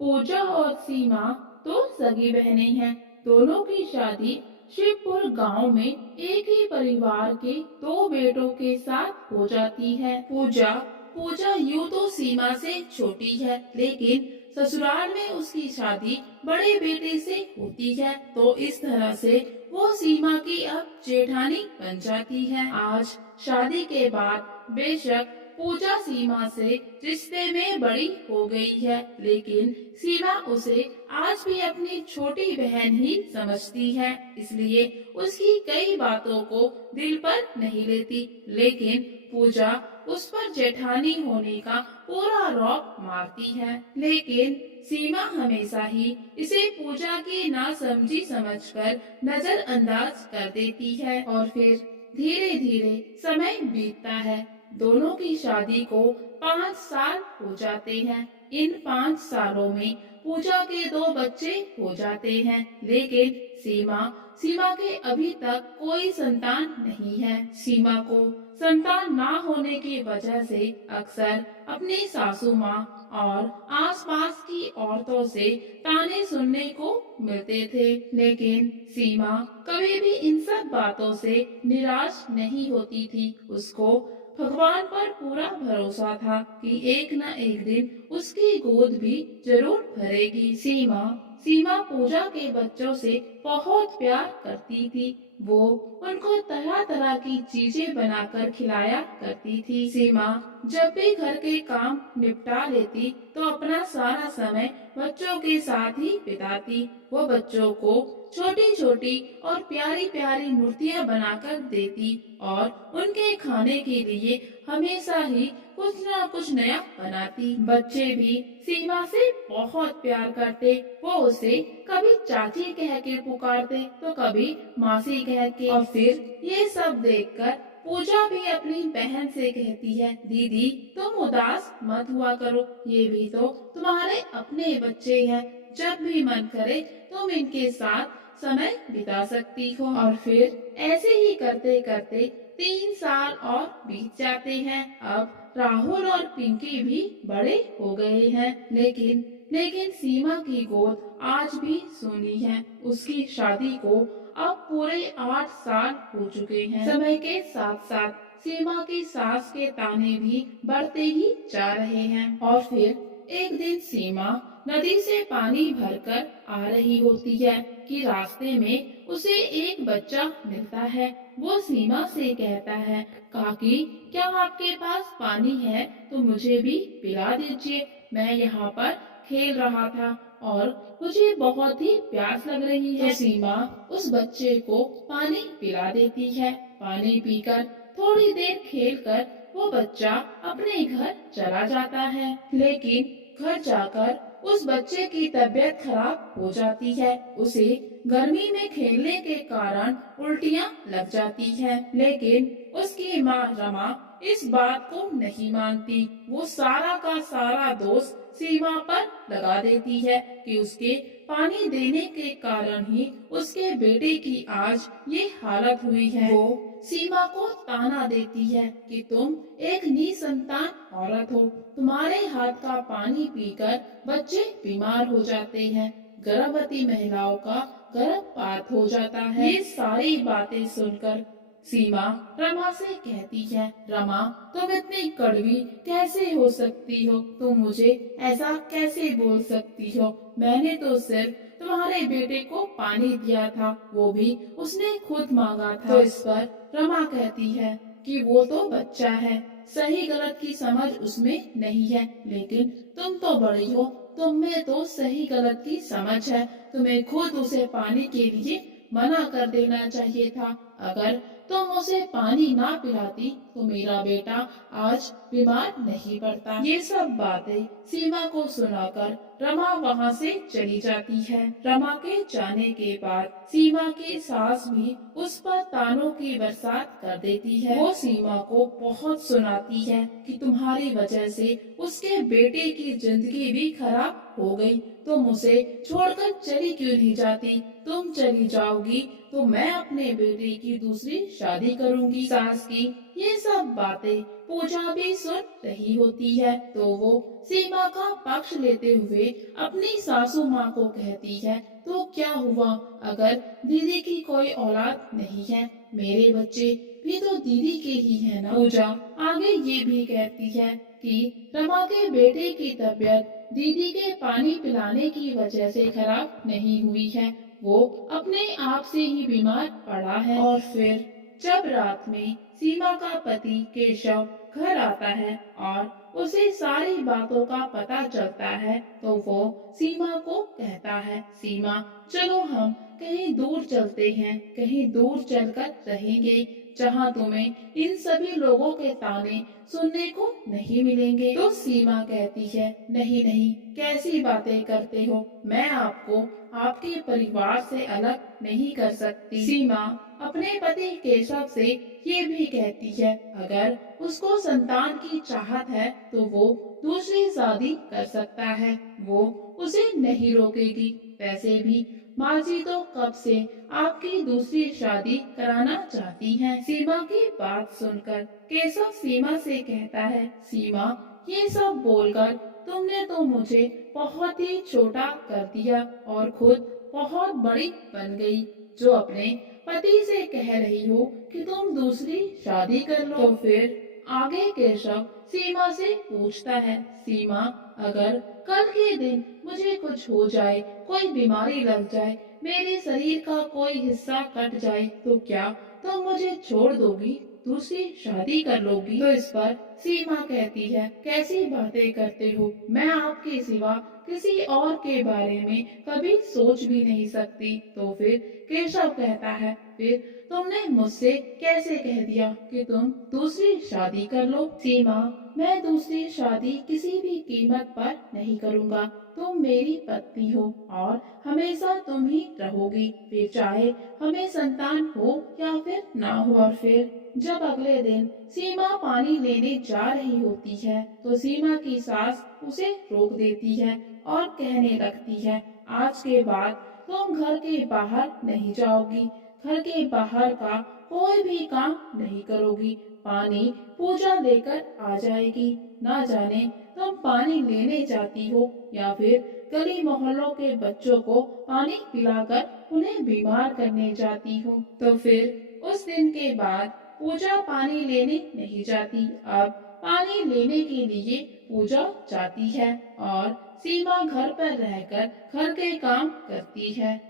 पूजा और सीमा तो सगी बहनें हैं। दोनों की शादी शिवपुर गांव में एक ही परिवार के दो बेटों के साथ हो जाती है। पूजा पूजा यूं तो सीमा से छोटी है, लेकिन ससुराल में उसकी शादी बड़े बेटे से होती है, तो इस तरह से वो सीमा की अब जेठानी बन जाती है। आज शादी के बाद बेशक पूजा सीमा से रिश्ते में बड़ी हो गई है, लेकिन सीमा उसे आज भी अपनी छोटी बहन ही समझती है। इसलिए उसकी कई बातों को दिल पर नहीं लेती, लेकिन पूजा उस पर जेठानी होने का पूरा रौब मारती है। लेकिन सीमा हमेशा ही इसे पूजा की नासमझी समझकर नजरअंदाज कर देती है, और फिर धीरे धीरे समय बीतता है। दोनों की शादी को 5 साल हो जाते हैं। इन 5 सालों में पूजा के 2 बच्चे हो जाते हैं, लेकिन सीमा सीमा के अभी तक कोई संतान नहीं है। सीमा को संतान ना होने की वजह से अक्सर अपनी सासू माँ और आसपास की औरतों से ताने सुनने को मिलते थे, लेकिन सीमा कभी भी इन सब बातों से निराश नहीं होती थी। उसको भगवान पर पूरा भरोसा था कि एक न एक दिन उसकी गोद भी जरूर भरेगी। सीमा सीमा पूजा के बच्चों से बहुत प्यार करती थी। वो उनको तरह तरह की चीजें बनाकर खिलाया करती थी। सीमा जब भी घर के काम निपटा लेती तो अपना सारा समय बच्चों के साथ ही बिताती। वो बच्चों को छोटी छोटी और प्यारी प्यारी मूर्तियाँ बनाकर देती और उनके खाने के लिए हमेशा ही कुछ न कुछ नया बनाती। बच्चे भी सीमा से बहुत प्यार करते। वो उसे कभी चाची कह के पुकारते तो कभी मासी कह के, और फिर ये सब देखकर पूजा भी अपनी बहन से कहती है, दीदी तुम उदास मत हुआ करो, ये भी तो तुम्हारे अपने बच्चे हैं। जब भी मन करे तुम इनके साथ समय बिता सकती हो। और फिर ऐसे ही करते करते 3 साल और बीत जाते हैं। अब राहुल और पिंकी भी बड़े हो गए हैं, लेकिन लेकिन सीमा की गोद आज भी सूनी है। उसकी शादी को अब पूरे 8 साल हो चुके हैं। समय के साथ साथ सीमा की सास के ताने भी बढ़ते ही जा रहे हैं। और फिर एक दिन सीमा नदी से पानी भरकर आ रही होती है कि रास्ते में उसे एक बच्चा मिलता है। वो सीमा से कहता है, काकी क्या आपके पास पानी है तो मुझे भी पिला दीजिए। मैं यहाँ पर खेल रहा था और मुझे बहुत ही प्यास लग रही है। तो सीमा उस बच्चे को पानी पिला देती है। पानी पीकर थोड़ी देर खेलकर वो बच्चा अपने घर चला जाता है, लेकिन घर जाकर उस बच्चे की तबीयत खराब हो जाती है। उसे गर्मी में खेलने के कारण उल्टियाँ लग जाती हैं, लेकिन उसकी माँ रमा इस बात को नहीं मानती। वो सारा का सारा दोष सीमा पर लगा देती है कि उसके पानी देने के कारण ही उसके बेटे की आज ये हालत हुई है। वो सीमा को ताना देती है कि तुम एक निसंतान औरत हो, तुम्हारे हाथ का पानी पीकर बच्चे बीमार हो जाते हैं, गर्भवती महिलाओं का गर्भपात हो जाता है। ये सारी बातें सुनकर सीमा रमा से कहती है, रमा तुम इतनी कड़वी कैसे हो सकती हो? तुम मुझे ऐसा कैसे बोल सकती हो? मैंने तो सिर्फ तुम्हारे बेटे को पानी दिया था, वो भी उसने खुद मांगा था। तो इस पर रमा कहती है कि वो तो बच्चा है, सही गलत की समझ उसमें नहीं है, लेकिन तुम तो बड़ी हो, तुम में तो सही गलत की समझ है। तुम्हें खुद उसे पानी के लिए मना कर देना चाहिए था। अगर तुम उसे पानी ना पिलाती तो मेरा बेटा आज बीमार नहीं पड़ता। ये सब बातें सीमा को सुनाकर रमा वहाँ से चली जाती है। रमा के जाने के बाद सीमा की सास भी उस पर तानों की बरसात कर देती है। वो सीमा को बहुत सुनाती है कि तुम्हारी वजह से उसके बेटे की जिंदगी भी खराब हो गई। तुम उसे छोड़कर चली क्यों नहीं जाती? तुम चली जाओगी तो मैं अपने बेटे की की दूसरी शादी करूंगी। सास की ये सब बातें पूजा भी सुन रही होती है तो वो सीमा का पक्ष लेते हुए अपनी सासू माँ को कहती है, तो क्या हुआ अगर दीदी की कोई औलाद नहीं है, मेरे बच्चे भी तो दीदी के ही है ना। पूजा आगे ये भी कहती है कि रमा के बेटे की तबीयत दीदी के पानी पिलाने की वजह से खराब नहीं हुई है, वो अपने आप से ही बीमार पड़ा है। और फिर जब रात में सीमा का पति केशव घर आता है और उसे सारी बातों का पता चलता है तो वो सीमा को कहता है, सीमा चलो हम कहीं दूर चलते हैं, कहीं दूर चलकर रहेंगे जहाँ तुम्हें इन सभी लोगों के ताने सुनने को नहीं मिलेंगे। तो सीमा कहती है, नहीं नहीं, कैसी बातें करते हो, मैं आपको आपके परिवार से अलग नहीं कर सकती। सीमा अपने पति केशव से ये भी कहती है, अगर उसको संतान की चाहत है तो वो दूसरी शादी कर सकता है, वो उसे नहीं रोकेगी। वैसे भी माँ जी तो कब से आपकी दूसरी शादी कराना चाहती हैं। सीमा की बात सुनकर केशव सीमा से कहता है, सीमा ये सब बोलकर तुमने तो मुझे बहुत ही छोटा कर दिया और खुद बहुत बड़ी बन गई, जो अपने पति से कह रही हो कि तुम दूसरी शादी कर लो। तो फिर आगे केशव सीमा से पूछता है, सीमा अगर कल के दिन मुझे कुछ हो जाए, कोई बीमारी लग जाए, मेरे शरीर का कोई हिस्सा कट जाए तो क्या तुम मुझे छोड़ दोगी, दूसरी शादी कर लोगी। तो इस पर सीमा कहती है, कैसी बातें करते हो, मैं आपके सिवा किसी और के बारे में कभी सोच भी नहीं सकती। तो फिर केशव कहता है, फिर तुमने मुझसे कैसे कह दिया कि तुम दूसरी शादी कर लो। सीमा मैं दूसरी शादी किसी भी कीमत पर नहीं करूँगा, तुम मेरी पत्नी हो और हमेशा तुम ही रहोगी, फिर चाहे हमें संतान हो या फिर ना हो। और फिर जब अगले दिन सीमा पानी लेने जा रही होती है तो सीमा की सास उसे रोक देती है और कहने लगती है, आज के बाद तुम घर के बाहर नहीं जाओगी, घर के बाहर का कोई भी काम नहीं करोगी, पानी पूजा लेकर आ जाएगी, ना जाने तुम पानी लेने जाती हो या फिर गली मोहल्लों के बच्चों को पानी पिलाकर उन्हें बीमार करने जाती हो। तो फिर उस दिन के बाद पूजा पानी लेने नहीं जाती, अब पानी लेने के लिए पूजा जाती है और सीमा घर पर रहकर घर के काम करती है।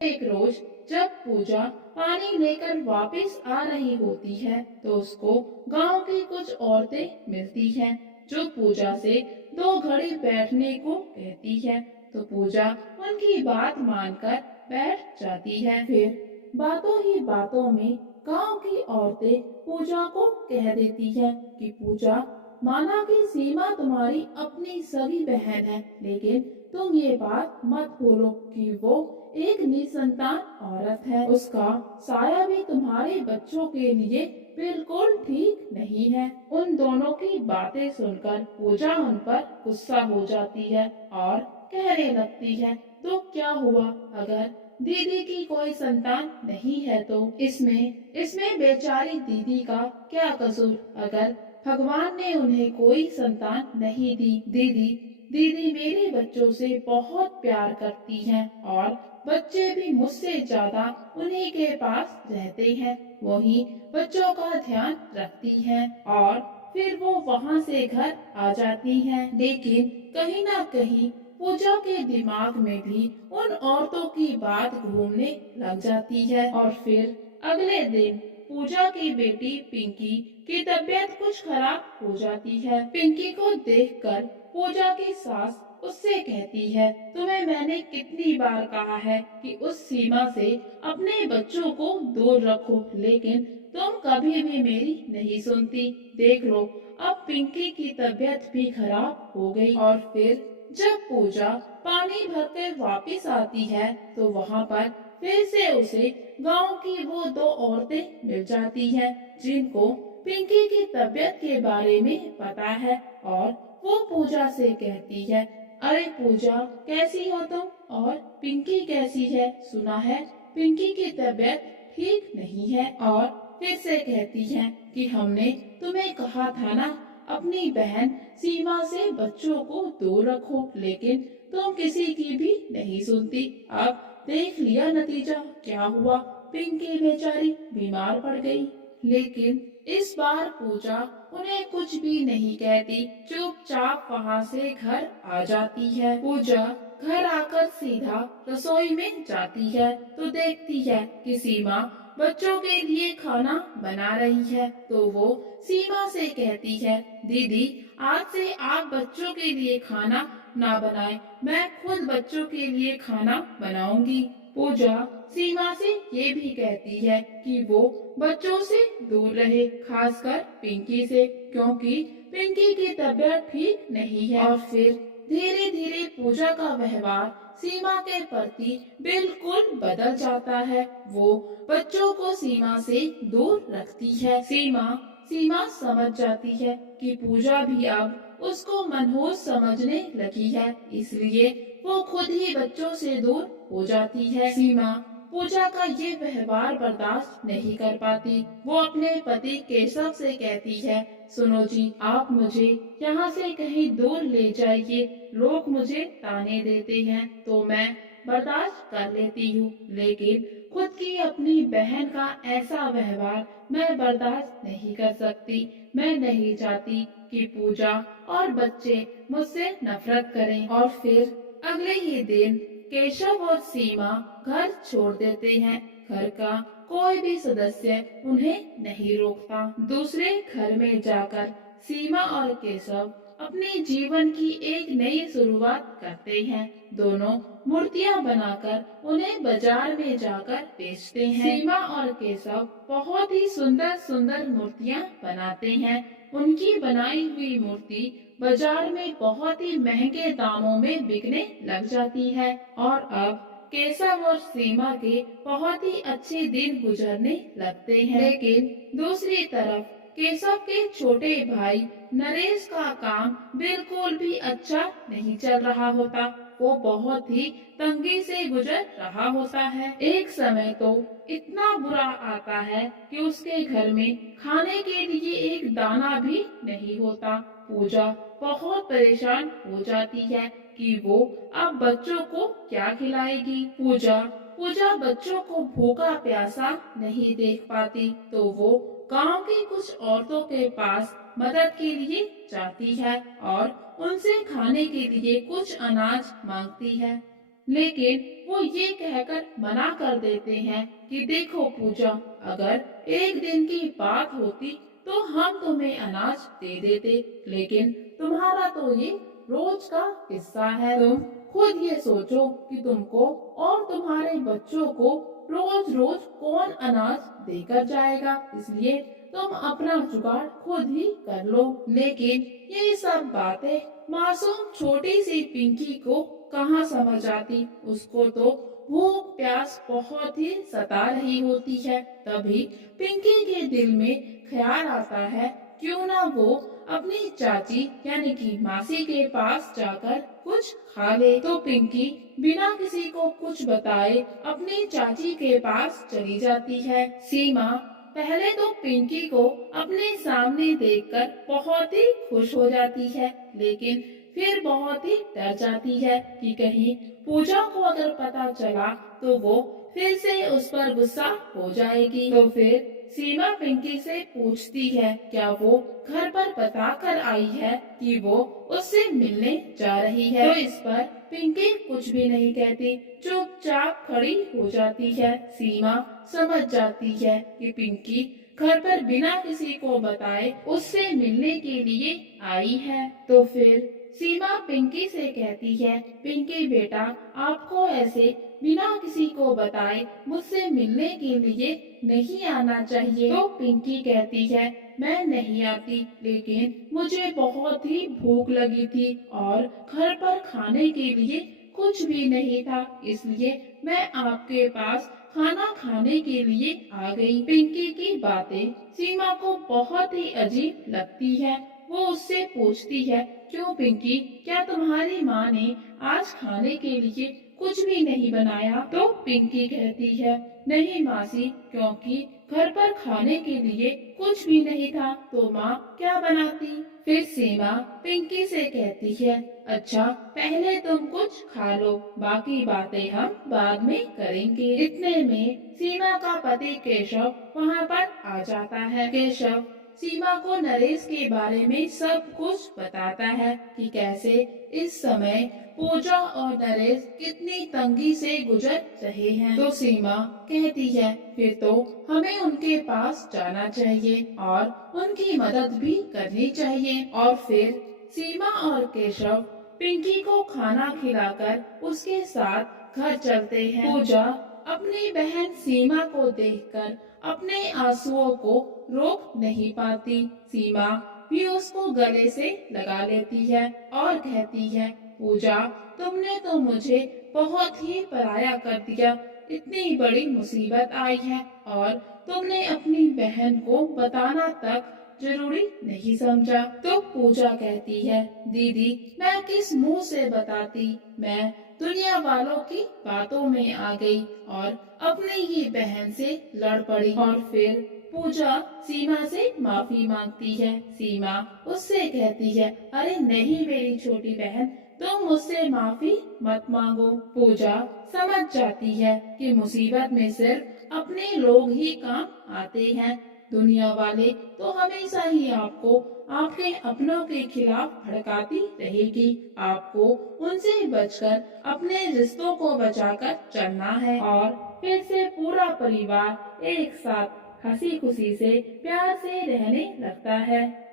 एक रोज जब पूजा पानी लेकर वापस आ रही होती है तो उसको गांव की कुछ औरतें मिलती हैं जो पूजा से 2 घड़ी बैठने को कहती है। तो पूजा उनकी बात मानकर बैठ जाती है। फिर बातों ही बातों में गांव की औरतें पूजा को कह देती है कि पूजा, माना कि सीमा तुम्हारी अपनी सगी बहन है, लेकिन तुम ये बात मत भूलो कि वो एक निसंतान औरत है, उसका साया भी तुम्हारे बच्चों के लिए बिल्कुल ठीक नहीं है। उन दोनों की बातें सुनकर पूजा उन पर गुस्सा हो जाती है और कहने लगती है, तो क्या हुआ अगर दीदी की कोई संतान नहीं है तो इसमें इसमें बेचारी दीदी का क्या कसूर, अगर भगवान ने उन्हें कोई संतान नहीं दी। दीदी दीदी मेरे बच्चों से बहुत प्यार करती हैं और बच्चे भी मुझसे ज्यादा उन्हीं के पास रहते हैं, वही बच्चों का ध्यान रखती हैं और फिर वो वहाँ से घर आ जाती हैं। लेकिन कहीं ना कहीं पूजा के दिमाग में भी उन औरतों की बात घूमने लग जाती है और फिर अगले दिन पूजा की बेटी पिंकी की तबीयत कुछ खराब हो जाती है। पिंकी को देखकर पूजा की सास उससे कहती है, तुम्हें मैंने कितनी बार कहा है कि उस सीमा से अपने बच्चों को दूर रखो, लेकिन तुम कभी भी मेरी नहीं सुनती। देख लो अब पिंकी की तबीयत भी खराब हो गई। और फिर जब पूजा पानी भर के वापिस आती है तो वहाँ पर फिर से उसे गांव की वो 2 औरतें मिल जाती हैं जिनको पिंकी की तबीयत के बारे में पता है और वो पूजा से कहती है, अरे पूजा कैसी हो तुम और पिंकी कैसी है, सुना है पिंकी की तबीयत ठीक नहीं है और फिर से कहती है कि हमने तुम्हें कहा था ना, अपनी बहन सीमा से बच्चों को दूर रखो, लेकिन तुम किसी की भी नहीं सुनती। अब देख लिया नतीजा क्या हुआ, पिंकी बेचारी बीमार पड़ गई। लेकिन इस बार पूजा उन्हें कुछ भी नहीं कहती, चुपचाप वहाँ से घर आ जाती है। पूजा घर आकर सीधा रसोई में जाती है तो देखती है कि सीमा बच्चों के लिए खाना बना रही है। तो वो सीमा से कहती है, दीदी आज से आप बच्चों के लिए खाना ना बनाएं, मैं खुद बच्चों के लिए खाना बनाऊंगी। पूजा सीमा से ये भी कहती है कि वो बच्चों से दूर रहे, खासकर पिंकी से, क्योंकि पिंकी की तबीयत ठीक नहीं है। और फिर धीरे धीरे पूजा का व्यवहार सीमा के प्रति बिल्कुल बदल जाता है। वो बच्चों को सीमा से दूर रखती है। सीमा समझ जाती है कि पूजा भी अब उसको मनहूस समझने लगी है, इसलिए वो खुद ही बच्चों से दूर हो जाती है। सीमा पूजा का ये व्यवहार बर्दाश्त नहीं कर पाती। वो अपने पति केशव से कहती है, सुनो जी, आप मुझे यहाँ से कहीं दूर ले जाइए। लोग मुझे ताने देते हैं तो मैं बर्दाश्त कर लेती हूँ, लेकिन खुद की अपनी बहन का ऐसा व्यवहार मैं बर्दाश्त नहीं कर सकती। मैं नहीं चाहती कि पूजा और बच्चे मुझसे नफरत करें। और फिर अगले ही दिन केशव और सीमा घर छोड़ देते हैं। घर का कोई भी सदस्य उन्हें नहीं रोकता। दूसरे घर में जाकर सीमा और केशव अपने जीवन की एक नई शुरुआत करते हैं। दोनों मूर्तियां बनाकर उन्हें बाजार में जाकर बेचते हैं। सीमा और केशव बहुत ही सुंदर सुंदर मूर्तियां बनाते हैं। उनकी बनाई हुई मूर्ति बाजार में बहुत ही महंगे दामों में बिकने लग जाती है। और अब केशव और सीमा के बहुत ही अच्छे दिन गुजरने लगते हैं। लेकिन दूसरी तरफ केशव के छोटे भाई नरेश का काम बिल्कुल भी अच्छा नहीं चल रहा होता। वो बहुत ही तंगी से गुजर रहा होता है। एक समय तो इतना बुरा आता है कि उसके घर में खाने के लिए एक दाना भी नहीं होता। पूजा बहुत परेशान हो जाती है कि वो अब बच्चों को क्या खिलाएगी। पूजा बच्चों को भूखा प्यासा नहीं देख पाती, तो वो गांव की कुछ औरतों के पास मदद के लिए जाती है और उनसे खाने के लिए कुछ अनाज मांगती है। लेकिन वो ये कहकर मना कर देते हैं कि देखो पूजा, अगर एक दिन की बात होती तो हम तुम्हें अनाज दे देते, लेकिन तुम्हारा तो ये रोज का किस्सा है। तुम खुद ये सोचो कि तुमको और तुम्हारे बच्चों को रोज रोज कौन अनाज देकर जाएगा, इसलिए तुम अपना जुगाड़ खुद ही कर लो। लेकिन ये सब बातें मासूम छोटी सी पिंकी को कहाँ समझ आती। उसको तो भूख प्यास बहुत ही सता रही होती है। तभी पिंकी के दिल में ख्याल आता है, क्यों ना वो अपनी चाची यानी कि मासी के पास जाकर कुछ खा ले। तो पिंकी बिना किसी को कुछ बताए अपनी चाची के पास चली जाती है। सीमा पहले तो पिंकी को अपने सामने देखकर बहुत ही खुश हो जाती है, लेकिन फिर बहुत ही डर जाती है कि कहीं पूजा को अगर पता चला तो वो फिर से उस पर गुस्सा हो जाएगी। तो फिर सीमा पिंकी से पूछती है क्या वो घर पर बता कर आई है कि वो उससे मिलने जा रही है। तो इस पर पिंकी कुछ भी नहीं कहती, चुपचाप खड़ी हो जाती है। सीमा समझ जाती है कि पिंकी घर पर बिना किसी को बताए उससे मिलने के लिए आई है। तो फिर सीमा पिंकी से कहती है, पिंकी बेटा, आपको ऐसे बिना किसी को बताए मुझसे मिलने के लिए नहीं आना चाहिए। तो पिंकी कहती है, मैं नहीं आती, लेकिन मुझे बहुत ही भूख लगी थी और घर पर खाने के लिए कुछ भी नहीं था, इसलिए मैं आपके पास खाना खाने के लिए आ गई। पिंकी की बातें सीमा को बहुत ही अजीब लगती है। वो उससे पूछती है, क्यों पिंकी, क्या तुम्हारी माँ ने आज खाने के लिए कुछ भी नहीं बनाया? तो पिंकी कहती है, नहीं मासी, क्योंकि घर पर खाने के लिए कुछ भी नहीं था, तो माँ क्या बनाती? फिर सीमा पिंकी से कहती है, अच्छा पहले तुम कुछ खा लो, बाकी बातें हम बाद में करेंगे। इतने में सीमा का पति केशव वहाँ पर आ जाता है। केशव सीमा को नरेश के बारे में सब कुछ बताता है कि कैसे इस समय पूजा और नरेश कितनी तंगी से गुजर रहे हैं। तो सीमा कहती है, फिर तो हमें उनके पास जाना चाहिए और उनकी मदद भी करनी चाहिए। और फिर सीमा और केशव पिंकी को खाना खिलाकर उसके साथ घर चलते हैं। पूजा अपनी बहन सीमा को देखकर अपने आंसुओं को रोक नहीं पाती। सीमा भी उसको गले से लगा लेती है और कहती है, पूजा, तुमने तो मुझे बहुत ही पराया कर दिया। इतनी बड़ी मुसीबत आई है और तुमने अपनी बहन को बताना तक जरूरी नहीं समझा। तो पूजा कहती है, दीदी मैं किस मुंह से बताती, मैं दुनिया वालों की बातों में आ गई और अपनी ही बहन से लड़ पड़ी। और फिर पूजा सीमा से माफी मांगती है। सीमा उससे कहती है, अरे नहीं मेरी छोटी बहन, तुम मुझसे माफी मत मांगो। पूजा समझ जाती है कि मुसीबत में सिर्फ अपने लोग ही काम आते हैं, दुनिया वाले तो हमेशा ही आपको आपके अपनों के खिलाफ भड़काती रहेगी। आपको उनसे बचकर अपने रिश्तों को बचाकर चलना है। और फिर से पूरा परिवार एक साथ हंसी खुशी से प्यार से रहने लगता है।